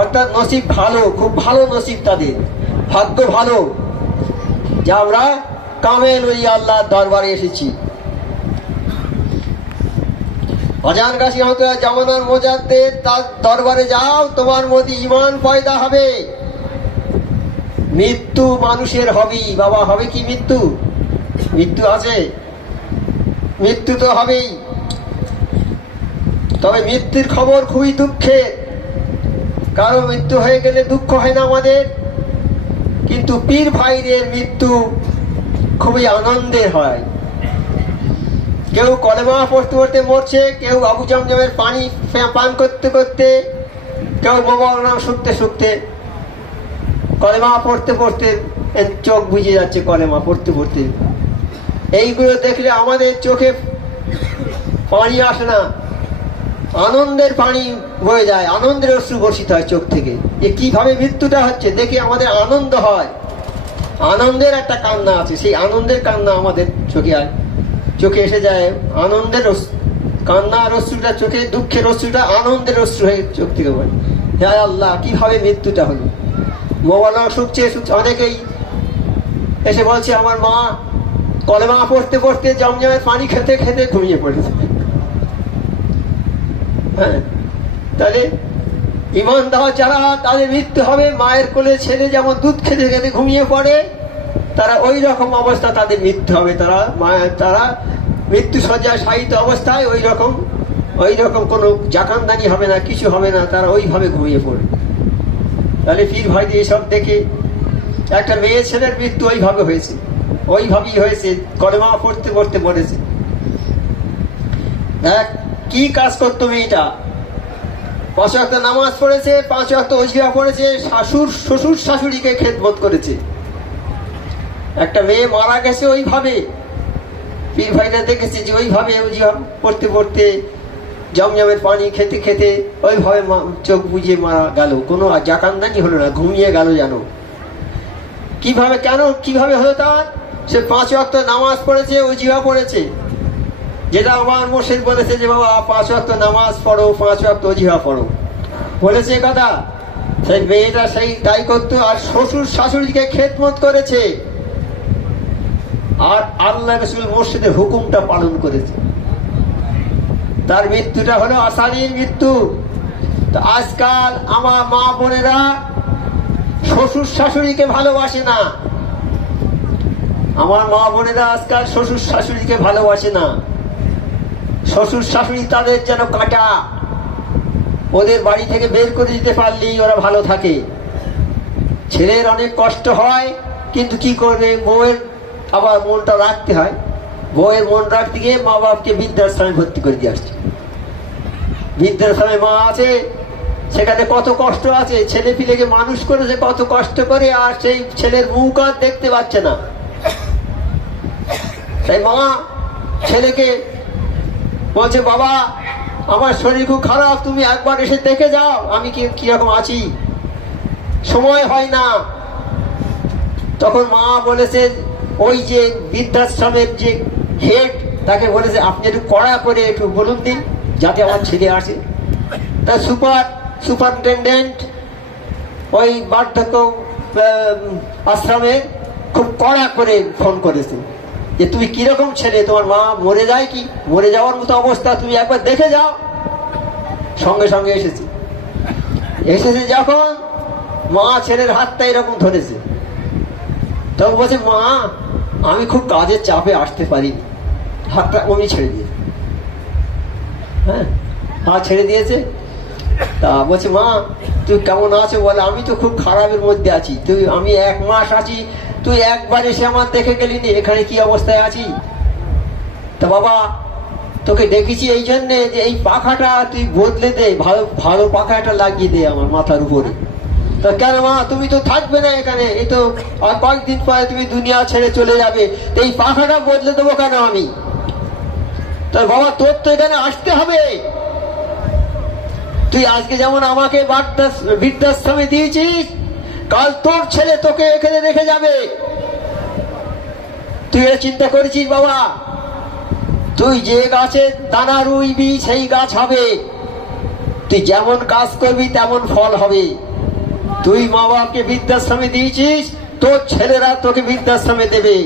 অর্থাৎ নসিব ভালো, খুব ভালো নসিব, তাদের ভাগ্য ভালো যে আমরা কামেল ওই আল্লাহর দরবারে এসেছি। অজান গাছি হতে জামানার মোজাদ্দেদ, তার দরবারে যাও, তোমার মধ্যে ঈমান পয়দা হবে। মৃত্যু মানুষের হবেই বাবা, হবে কি মৃত্যু? মৃত্যু আছে, মৃত্যু তো হবেই। তবে মৃত্যুর খবর খুবই দুঃখের। কারো মৃত্যু হয়ে গেলে দুঃখ হয় না আমাদের, কিন্তু পীর ভাইদের মৃত্যু খুবই আনন্দের হয়। কেউ কলেমা পড়তে পড়তে মরছে, কেউ আবু জমজমের পানি পান করতে করতে, কেউ মোবাইল নাম শুকতে শুকতে, কলেমা পড়তে পড়তে চোখ বুঝে যাচ্ছে, কলেমা পড়তে পড়তে। এইগুলো দেখলে আমাদের চোখে পানি আসে না, আনন্দের পানি বয়ে যায়, আনন্দের অশ্রু বর্ষিত হয় চোখ থেকে। যে কিভাবে মৃত্যুটা হচ্ছে দেখে আমাদের আনন্দ হয়, আনন্দের একটা কান্না আছে, সেই আনন্দের কান্না আমাদের চোখে এসে যায়। আনন্দের কান্না আর অশ্রুটা চোখে, দুঃখের অশ্রুটা আনন্দের অশ্রু হয়ে চোখ থেকে বলে, হ্যাঁ আল্লাহ কিভাবে মৃত্যুটা হলো। মোবাইল শুকছে, অনেকেই এসে বলছে আমার মা কলেমা পড়তে পড়তে জমজমের পানি খেতে খেতে ঘুমিয়ে পড়েছে। হ্যাঁ, তাহলে ঈমান দেওয়া যারা, তাদের মৃত্যু হবে। মায়ের কোলে ছেলে যেমন দুধ খেতে খেতে ঘুমিয়ে পড়ে, তারা ওই রকম অবস্থা তাদের মৃত্যু হবে। তারা মৃত্যু শয্যায় শায়িত অবস্থায় ওই রকম কোনো জাকানদানি হবে না, কিছু হবে না, তারা ওইভাবে ঘুমিয়ে পড়ে। তাহলে পীর ভাইদের এসব দেখে, একটা মেয়ে ছেলের মৃত্যু ওইভাবে হয়েছে, ওইভাবেই হয়েছে, কলেমা পড়তে পড়তে মরেছে। দেখ কি কাজ করতো মেয়েটা, 5 ওয়াক্ত নামাজ পড়েছে, 5 ওয়াক্ত ওজিফা পড়েছে, শ্বশুর শাশুড়িকে খেদমত করেছে। একটা মেয়ে মারা গেছে ওইভাবে, পীর ভাইরা দেখেছে যে ওইভাবে ওজিফা পড়তে পড়তে, জমজমের পানি খেতে খেতে ওইভাবে চোখ বুঝে মারা গেল, কোনো জাকানদানি হলো না, ঘুমিয়ে গেল। জানো কিভাবে, কেন কিভাবে হলো তার? সে 5 ওয়াক্ত নামাজ পড়েছে, ওজিফা পড়েছে, যেটা আমার মুর্শিদ বলেছে যে বাবা 5 ওয়াক্ত নামাজ পড়ো, 5 ওয়াক্ত ওজিফা পড়ো, বলেছে কথা। সেই মেয়েটা সেই তাই করতো, আর শ্বশুর শাশুড়িকে খেদমত করেছে, আর আল্লাহ রাসূল মুর্শিদের হুকুমটা পালন করেছে। তার মৃত্যুটা হলো আসানির মৃত্যু। তো আজকাল আমার মা বোনেরা শ্বশুর শাশুড়িকে ভালোবাসে না, আমার মা বোনেরা আজকাল শ্বশুর শাশুড়িকে ভালোবাসে না। শ্বশুর শাশুড়ি তাদের যেন কাটা, ওদের বাড়ি থেকে বের করে দিতে পারলেই ওরা ভালো থাকে। ছেলের অনেক কষ্ট হয়, কিন্তু কি করবে, বউয়ের আবার মনটা রাখতে হয়। বউয়ের মন রাখতে গিয়ে মা বাপকে বৃদ্ধাশ্রমে ভর্তি করে দিয়ে আসছে। বৃদ্ধাশ্রমে মা আছে, সেখানে কত কষ্ট আছে, ছেলে পিলেকে মানুষ করেছে কত কষ্ট করে, আর সেই ছেলের মুখ আর দেখতে পাচ্ছে না। তাই মা ছেলেকে বলছে বাবা আমার শরীর খুব খারাপ, তুমি একবার এসে দেখে যাও আমি কিরকম আছি, সময় হয় না। তখন মা বলেছে, ওই যে বৃদ্ধাশ্রমের যে হেড, তাকে বলেছে আপনি একটু কড়া করে একটু বলুন দিন যাতে আমার ছেলে আসে। তা সুপারিনটেন্ডেন্ট ওই বার্ধক্য আশ্রমে খুব কড়া করে ফোন করেছে যে তুমি কিরকম ছেলে, তোমার মা মরে যায় কি, মরে যাওয়ার মতো অবস্থা, তুমি একবার দেখে যাও। সঙ্গে সঙ্গে এসেছে যখন মা ছেলের হাতটা এরকম ধরেছে, তখন বলছে মা আমি খুব কাজের চাপে আসতে পারিনি, হাতটা অমনি ছেড়ে দিয়েছে। হ্যাঁ, হাত ছেড়ে দিয়েছে। তা বলছে মা তুই কেমন আছো? বলে আমি তো খুব খারাপের মধ্যে আছি, আমি 1 মাস আছি, তুই একবার এসে আমার দেখে গেলি নি এখানে কি অবস্থায় আছি। তা বাবা তোকে ডেকেছি এই জন্যে যে এই পাখাটা তুই বদলে দে, ভালো পাখাটা লাগিয়ে দে আমার মাথার উপরে। তা কেন মা তুমি তো থাকবে না এখানে, এই তো আর কয়েকদিন পরে তুমি দুনিয়া ছেড়ে চলে যাবে, এই পাখাটা বদলে দেবো কেন আমি? তাই বাবা তোর তো এখানে আসতে হবে, তুই আজকে যেমন আমাকে বৃদ্ধাশ্রমে দিয়েছিস, কাল তোর ছেলে তোকে এখানে রেখে যাবে। তুই এটা চিন্তা করেছিস বাবা? তুই যে গাছের দানা রুইবি সেই গাছ হবে, তুই যেমন কাজ করবি তেমন ফল হবে। তুই মা বাবাকে বৃদ্ধাশ্রমে দিয়েছিস, তোর ছেলেরা তোকে বৃদ্ধাশ্রমে দেবে।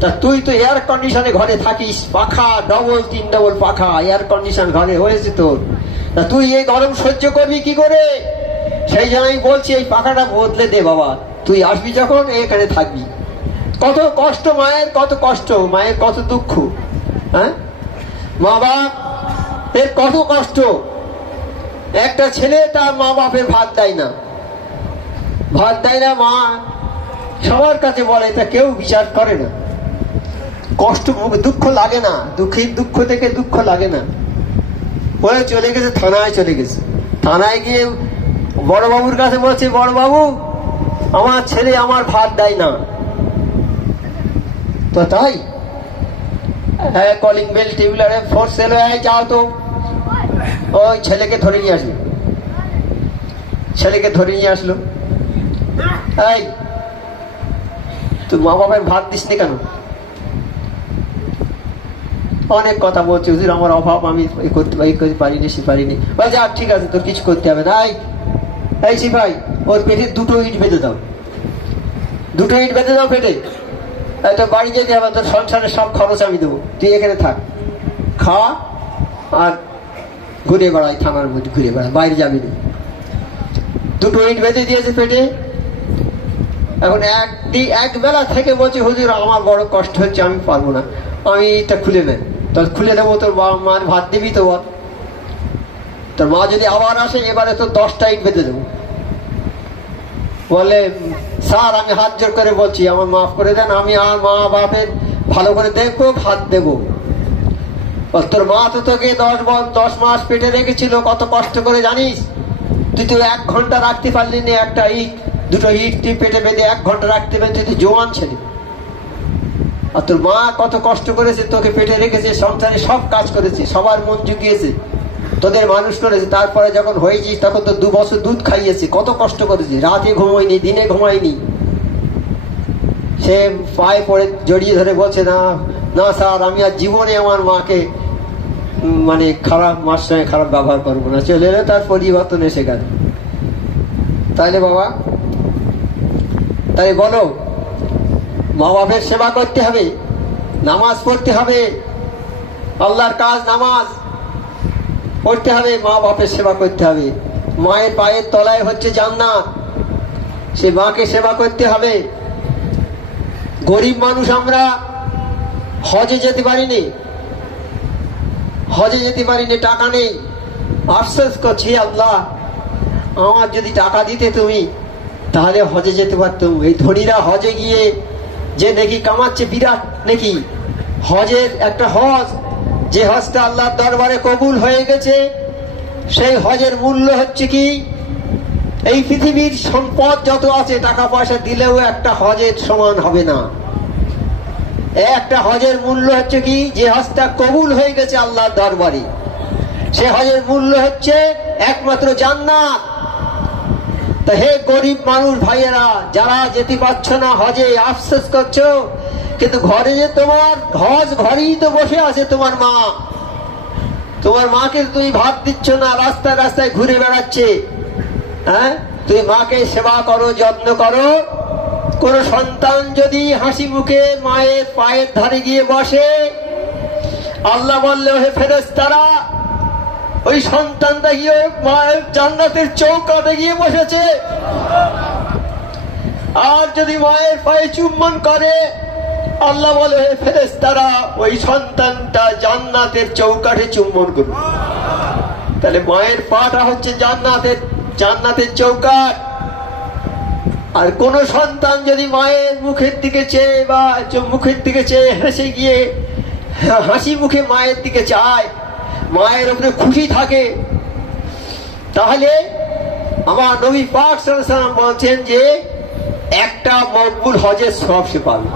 তা তুই তো এয়ার কন্ডিশনে ঘরে থাকিস, পাখা ডবল 3 ডবল পাখা এয়ার কন্ডিশন ঘরে হয়েছে তোর। তা তুই এই গরম সহ্য করবি কি করে? সেই জন্য আমি বলছি এই পাখাটা বদলে দে বাবা, তুই আসবি যখন এখানে থাকবি। কত কষ্ট মায়ের, কত কষ্ট মায়ের, কত দুঃখ। হ্যাঁ, মা বাপ এর কত কষ্ট। একটা ছেলে তার মা বাপের ভাত দেয় না, ভাত দেয় না, মা সবার কাছে বলে, তা কেউ বিচার করে না। কষ্ট দুঃখ লাগে না, দুঃখ থেকে দুঃখ লাগে না। বলে চলে গেছে থানায়, চলে গেছে থানায় গিয়ে বড়বাবুর কাছে বলছে, বড়বাবু আমার ছেলে আমার ভাত দেয় না। তো তাই কলিং বেল টেবিলারে ফোর্স এলো, যাও তো ওই ছেলেকে ধরে নিয়ে আসলো। ছেলেকে ধরে নিয়ে আসলো, এই তুই মা বাবার ভাত দিস নি কেন? অনেক কথা বলছে, হুজুর আমার অভাব, আমি করতে পারিনি, সে পারিনি। বলছে আর ঠিক আছে, তোর কিছু করতে হবে না। এই সিপাই ওর পেটে 2 ইট বেঁধে দাও, 2 ইট বেঁধে দাও পেটে। তোর বাড়ি যেতে হবে, তোর সংসারের সব খরচ আমি দেবো, তুই এখানে থাক, খাওয়া আর ঘুরে বেড়াই, থানার মধ্যে ঘুরে বেড়াই, বাইরে যাবি না। 2 ইট বেঁধে দিয়েছে পেটে। এখন এক বেলা থেকে বলছে, হুজুর আমার বড় কষ্ট হচ্ছে, আমি পারবো না, আমি এটা খুলে নেই। তাহলে খুলে দেবো, তোর মার ভাত দিবি তো বল। তোর মা যদি আবার আসে, এবারে তো 10টা ইট বেঁধে দেবো। বলে স্যার আমি হাত জোর করে বলছি, আমার মাফ করে দেন, আমি আর মা বাপের ভালো করে দেখবো, ভাত দেবো। তোর মা তো তোকে 10 মাস পেটে রেখেছিল, কত কষ্ট করে জানিস? তুই তো 1 ঘন্টা রাখতে পারলি না, একটা ইট 2 ইট তুই পেটে বেঁধে 1 ঘন্টা রাখতে পারলি, তুই জোয়ান ছেলে। আর তোর মা কত কষ্ট করেছে, তোকে পেটে রেখেছে, সংসারে সব কাজ করেছে, সবার মন জুগিয়েছে, তোদের মানুষ করেছে। তারপরে যখন হয়েছিস তখন তো 2 বছর দুধ খাইয়েছে, কত কষ্ট করেছে, রাতে ঘুমাইনি, দিনে ঘুমাইনি। সে পায়ে পড়ে জড়িয়ে ধরে বলছে, না না স্যার, আমি আর জীবনে আমার মাকে মানে মার সঙ্গে খারাপ ব্যবহার করবো না। চলে এলো, তার পরিবর্তন এসে গেল। তাইলে বাবা, তাই বলো, মা বাপের সেবা করতে হবে, নামাজ পড়তে হবে, আল্লাহর কাজ নামাজ পড়তে হবে, মা বাপের সেবা করতে হবে। মায়ের পায়ের তলায় হচ্ছে জান্নাত, সে মাকে সেবা করতে হবে। গরিব মানুষ আমরা, হজে যেতে পারিনি, টাকা নেই। আফসোস করছি, আল্লাহ আমার যদি টাকা দিতে তুমি, তাহলে হজে যেতে পারতাম। এই ধনীরা হজে গিয়ে যে নেকি কামাচ্ছে, বিরাট নেকি। হজের একটা হজ, যে হজটা আল্লাহর দরবারে কবুল হয়ে গেছে, সেই হজের মূল্য হচ্ছে কি, এই পৃথিবীর সম্পদ যত আছে, টাকা পয়সা দিলেও একটা হজের সমান হবে না। একটা হজের মূল্য হচ্ছে কি, যে হজটা কবুল হয়ে গেছে আল্লাহর দরবারে, সে হজের মূল্য হচ্ছে একমাত্র জান্নাত। তা হে গরিব মানুষ ভাইয়েরা, যারা যেতে পারছো না হজে, আফসোস করছো, কিন্তু ঘরে যে তোমার হজ ঘরেই তো বসে আছে তোমার মা, তোমার মাকে তুমি ভাত দিচ্ছ না, রাস্তায় রাস্তায় ঘুরে বেড়াচ্ছে। হ্যাঁ, তুমি মাকে সেবা করো, যত্ন করো। কোন সন্তান যদি হাসি মুখে মায়ের পায়ের ধারে গিয়ে বসে, আল্লাহ বললে, হে ফেরেশতারা, ওই সন্তানটা গিয়ে মায়ের জান্নাতের চৌকাঠে গিয়ে বসেছে। আর যদি মায়ের পায়ে চুম্বন করে, আল্লাহ বলে, হে ফেরেশতারা, ওই সন্তানটা জান্নাতের চৌকাঠে চুম্বন করবে। তাহলে মায়ের পাটা হচ্ছে জান্নাতের চৌকাঠ। আর কোন সন্তান যদি মায়ের মুখের দিকে চেয়ে বা মুখের দিকে চেয়ে হেসে গিয়ে হাসি মুখে মায়ের দিকে চায়, মায়ের উপরে খুশি থাকে, তাহলে আমার নবী পাক সাল্লাল্লাহু আলাইহি ওয়াসাল্লাম বলছেন যে একটা মকবুল হজের সওয়াব সে পাবে।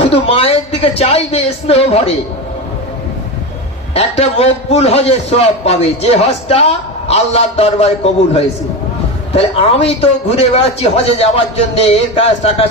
শুধু মায়ের দিকে চাইবে স্নেহ ভরে, একটা মকবুল হজের সওয়াব পাবে, যে হজটা আল্লাহর দরবারে কবুল হয়েছে। তাহলে আমি তো ঘুরে বেড়াচ্ছি হজে যাওয়ার জন্য, এর কাজ টাকা